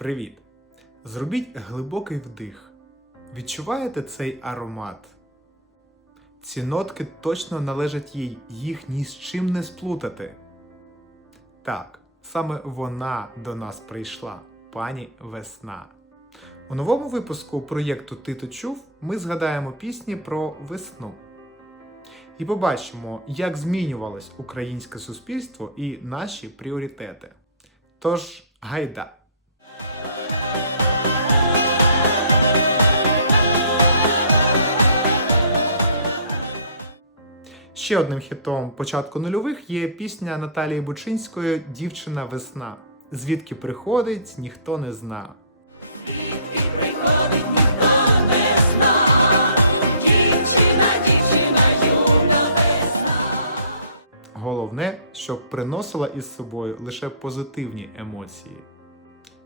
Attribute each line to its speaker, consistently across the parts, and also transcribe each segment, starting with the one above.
Speaker 1: Привіт! Зробіть глибокий вдих. Відчуваєте цей аромат? Ці нотки точно належать їй, їх ні з чим не сплутати. Так, саме вона до нас прийшла, пані Весна. У новому випуску проєкту Ти то чув ми згадаємо пісні про весну. І побачимо, як змінювалось українське суспільство і наші пріоритети. Тож, гайда! Ще одним хітом початку нульових є пісня Наталії Бучинської Дівчина весна. Звідки приходить, ніхто не зна. Головне, щоб приносила із собою лише позитивні емоції.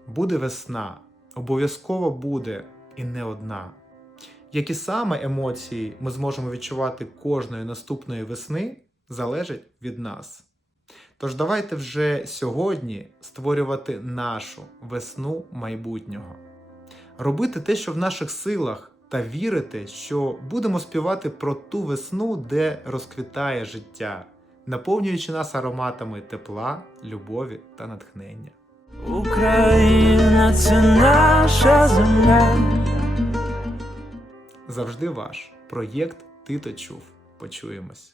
Speaker 1: Буде весна, обов'язково буде і не одна. Які саме емоції ми зможемо відчувати кожної наступної весни, залежить від нас. Тож давайте вже сьогодні створювати нашу весну майбутнього, робити те, що в наших силах, та вірити, що будемо співати про ту весну, де розквітає життя, наповнюючи нас ароматами тепла, любові та натхнення.
Speaker 2: Україна це наша земля.
Speaker 1: Завжди ваш проєкт Ти то чув. Почуємось.